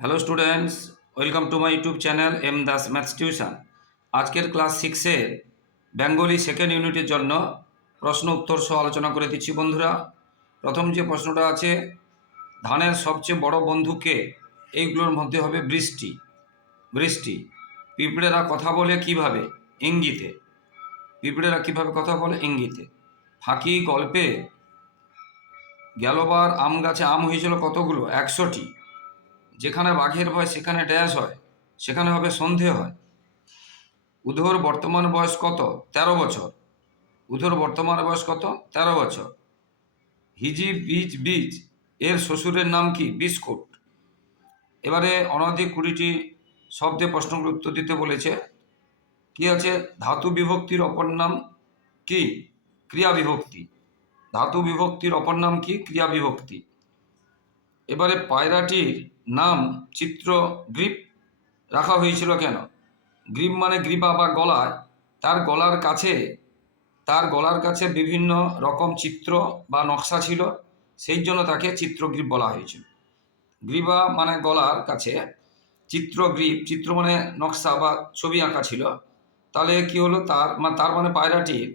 Hello students welcome to my YouTube channel M Das maths tuition আজকের class সিক্সের Bengali second ইউনিটের জন্য প্রশ্ন উত্তর সহ আলোচনা করে দিচ্ছি বন্ধুরা। প্রথম যে প্রশ্নটা আছে, ধানের সবচেয়ে বড় বন্ধুকে এইগুলোর মধ্যে হবে বৃষ্টি। বৃষ্টি। পিঁপড়েরা কথা বলে কীভাবে? ইঙ্গিতে। পিঁপড়েরা কীভাবে কথা বলে? ইঙ্গিতে। ফাঁকি গল্পে গেলবার আম গাছে আম হয়েছিল কতগুলো? একশোটি। যেখানে বাঘের ভয়, সেখানে ড্যাশ হয়, সেখানে হবে সন্ধে হয়। উধোর বর্তমান বয়স কত? তেরো বছর। উধোর বর্তমান বয়স কত? তেরো বছর। হিজি বীজ বীজ, এর শ্বশুরের নাম কি? বিস্কুট। এবারে অনাদি কুড়িটি শব্দে প্রশ্নগুলো উত্তর দিতে বলেছে। কি আছে? ধাতু বিভক্তির অপর নাম কি? ক্রিয়া বিভক্তি। ধাতু বিভক্তির অপর নাম কি? ক্রিয়া বিভক্তি। এবারে পায়রাটির নাম চিত্র গ্রিপ রাখা হয়েছিল কেন? গ্রিপ মানে গ্রীপা বা গলায়। তার গলার কাছে, তার গলার কাছে বিভিন্ন রকম চিত্র বা নকশা ছিল। সেই জন্য তাকে চিত্রগ্রীপ বলা হয়েছিল। গ্রীবা মানে গলার কাছে। চিত্রগ্রীপ চিত্র মানে নকশা বা ছবি আঁকা ছিল। তাহলে কি হলো? তার মানে তার মানে পায়রাটির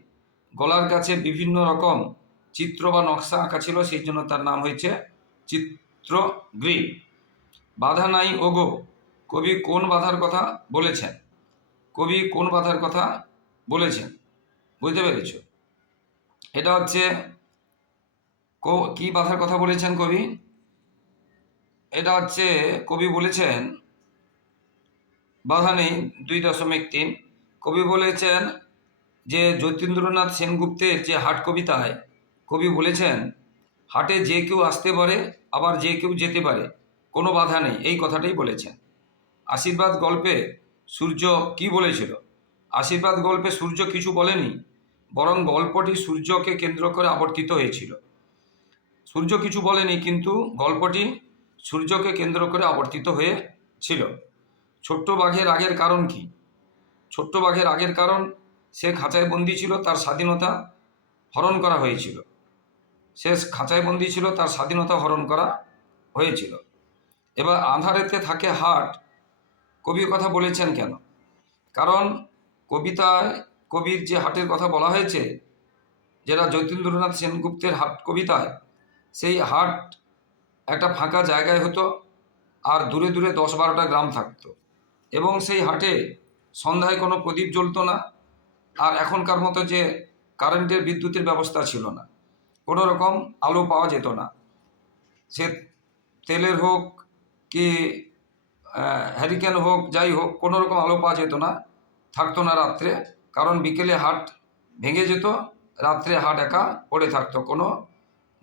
গলার কাছে বিভিন্ন রকম চিত্র বা নকশা আঁকা ছিল। সেই জন্য তার নাম হয়েছে চিত্রগ্রীপ বাধা নাই, ওগো। কবি কোন বাধার কথা বলেছেন? কবি কোন বাধার কথা বলেছেন? বুঝতে পেরেছ? এটা হচ্ছে কি বাধার কথা বলেছেন কবি? এটা হচ্ছে, কবি বলেছেন, বাধা নেই, দুই দশমিক তিন। কবি বলেছেন যে যতীন্দ্রনাথ সেনগুপ্তের যে হাট কবিতায় কবি বলেছেন হাটে যে কেউ আসতে পারে, আবার যে কেউ যেতে পারে, কোনো বাধা নেই, এই কথাটাই বলেছেন। আশীর্বাদ গল্পে সূর্য কি বলেছিল? আশীর্বাদ গল্পে সূর্য কিছু বলেনি, বরং গল্পটি সূর্যকে কেন্দ্র করে আবর্তিত হয়েছিল। সূর্য কিছু বলেনি, কিন্তু গল্পটি সূর্যকে কেন্দ্র করে আবর্তিত হয়েছিল। ছোট্ট বাঘের আগের কারণ কি? ছোট্ট বাঘের আগের কারণ, সে খাঁচায় বন্দি ছিল, তার স্বাধীনতা হরণ করা হয়েছিল। সে খাঁচায় বন্দি ছিল, তার স্বাধীনতা হরণ করা হয়েছিল। এবার আধারেতে থাকে হাট, কবি কথা বলেছেন কেন? কারণ কবিতায়, কবির যে হাটের কথা বলা হয়েছে, যেটা যতীন্দ্রনাথ সেনগুপ্তের হাট কবিতায়, সেই হাট একটা ফাঁকা জায়গায় হতো আর দূরে দূরে দশ বারোটা গ্রাম থাকতো। এবং সেই হাটে সন্ধ্যায় কোনো প্রদীপ জ্বলতো না, আর এখনকার মতো যে কারেন্টের বিদ্যুতের ব্যবস্থা ছিল না। কোনো রকম আলো পাওয়া যেত না। সে তেলের হোক কি হ্যারিকেন হোক, যাই হোক, কোনো রকম আলো পাওয়া যেত না। থাকতো না রাত্রে, কারণ বিকেলে হাট ভেঙে যেত, রাত্রে হাট একা পড়ে থাকতো, কোনো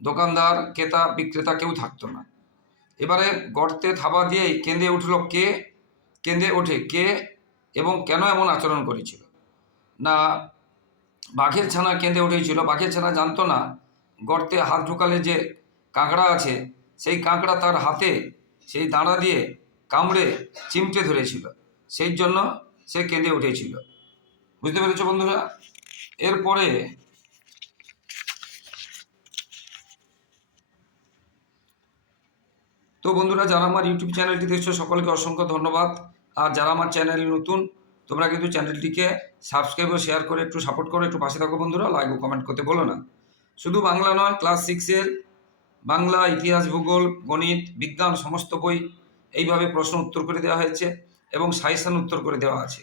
দোকানদার, ক্রেতা, বিক্রেতা কেউ থাকতো না। এবারে গর্তে থাবা দিয়েই কেঁদে উঠল কে কেঁদে ওঠে কে এবং কেন এমন আচরণ করেছিল? না, বাঘের ছানা কেঁদে উঠেছিল, বাঘের ছানা জানতো না গর্তে হাত ঢুকালে যে কাঁকড়া আছে, সেই কাঁকড়া তার হাতে সেই দাঁড়া দিয়ে কামড়ে চিমটে ধরেছিল। সেই জন্য সে কেঁদে উঠেছিল। বুঝতে পেরেছ বন্ধুরা? এরপরে তো বন্ধুরা, যারা আমার ইউটিউব চ্যানেলটি দেখছ, সকলকে অসংখ্য ধন্যবাদ। আর যারা আমার চ্যানেল নতুন, তোমরা কিন্তু চ্যানেলটিকে সাবস্ক্রাইব ও শেয়ার করে একটু সাপোর্ট করো, একটু পাশে থাকো বন্ধুরা লাইক ও কমেন্ট করতে বলো না। শুধু বাংলা নয় ক্লাস সিক্সের বাংলা, ইতিহাস, ভূগোল, গণিত, বিজ্ঞান, সমস্ত বই এইভাবে প্রশ্ন উত্তর করে দেওয়া হয়েছে এবং সাইসান উত্তর করে দেওয়া আছে।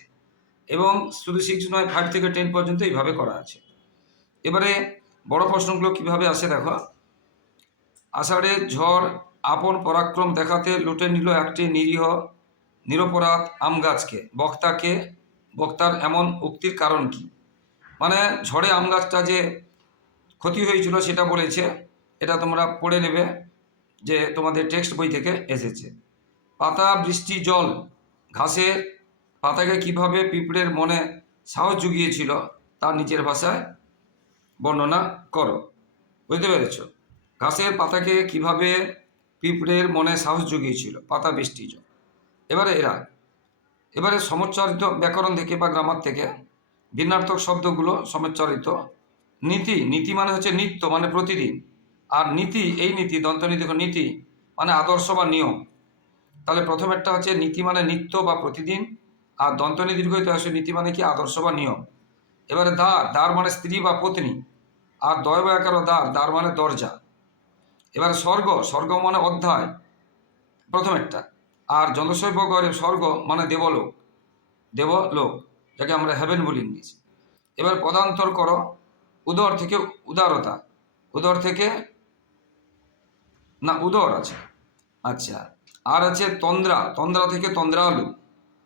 এবং শুধু সিক্স নয় ফাইভ থেকে টেন পর্যন্ত এইভাবে করা আছে। এবারে বড় প্রশ্নগুলো কীভাবে আসে দেখো। আষাঢ়ের ঝড়, আপন পরাক্রম দেখাতে লুটে নিল একটি নিরীহ, নিরপরাধ আম গাছকে। বক্তাকে, বক্তার এমন উক্তির কারণ কি? মানে ঝড়ে আম গাছটা যে ক্ষতি হয়েছিল সেটা বলেছে। এটা তোমরা পড়ে নেবে যে তোমাদের টেক্সট বই থেকে এসেছে। পাতা, বৃষ্টি, জল, ঘাসের পাতাকে কীভাবে পিঁপড়ের মনে সাহস জুগিয়েছিল তার নিজের ভাষায় বর্ণনা করো। বুঝতে পেরেছ? ঘাসের পাতাকে কীভাবে পিঁপড়ের মনে সাহস জুগিয়েছিল? পাতা, বৃষ্টি, জল। এবারে এরা, এবারে সমচ্চারিত ব্যাকরণ থেকে বা গ্রামার থেকে ভিন্নার্থক শব্দগুলো সমচ্চারিত নীতি নীতি মানে হচ্ছে নিত্য মানে প্রতিদিন। আর নীতি, এই নীতি, দন্তনীতি নীতি মানে আদর্শ বা নিয়ম। তাহলে প্রথমেরটা হচ্ছে নীতি মানে নিত্য বা প্রতিদিন, আর দন্তনী দীর্ঘিত আসে নীতি মানে কি আদর্শ বা নিয়ম। এবারে দ্বার দ্বার মানে স্ত্রী বা পত্নী, আর দয় বা একারো দ্বার দ্বার মানে দরজা। এবারে স্বর্গ স্বর্গ মানে অধ্যায়, প্রথমেরটা। আর জনশৈব গরে স্বর্গ মানে দেবলোক দেবলোক, যাকে আমরা হেভেন বলি ইংলিশ এবার পদান্তর করো উদর থেকে উদারতা। উদর থেকে না, উদর আছে। আচ্ছা আর আছে তন্দ্রা। তন্দ্রা থেকে তন্দ্রালু।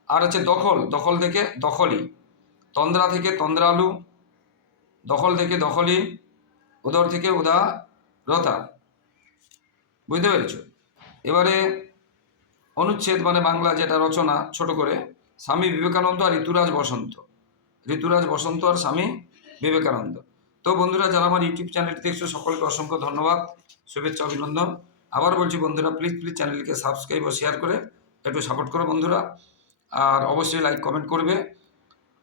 আর আছে দখল। দখল থেকে দখলি। তন্দ্রা থেকে তন্দ্রালু। দখল থেকে দখলি। উদর থেকে উদারতা। বুঝতে পেরেছ? এবারে অনুচ্ছেদ মানে বাংলা যেটা রচনা, ছোট করে, স্বামী বিবেকানন্দ আর ঋতুরাজ বসন্ত। ঋতুরাজ বসন্ত আর স্বামী বিবেকানন্দ। তো বন্ধুরা যারা আমার ইউটিউব চ্যানেলটি দেখছ সকলকে অসংখ্য ধন্যবাদ শুভেচ্ছা অভিনন্দন। আবার বলছি বন্ধুরা প্লিজ প্লিজ চ্যানেলকে সাবস্ক্রাইব ও শেয়ার করে একটু সাপোর্ট করো বন্ধুরা আর অবশ্যই লাইক কমেন্ট করবে।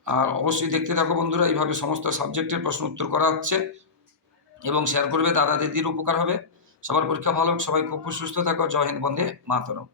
আর অবশ্যই দেখতে থাকো বন্ধুরা এইভাবে সমস্ত সাবজেক্টের প্রশ্ন উত্তর করা হচ্ছে এবং শেয়ার করবে দাদা দিদির উপকার হবে। সবার পরীক্ষা ভালো হোক, সবাই খুব সুস্থ থাকো জয় হিন্দ বন্দে মাতরম।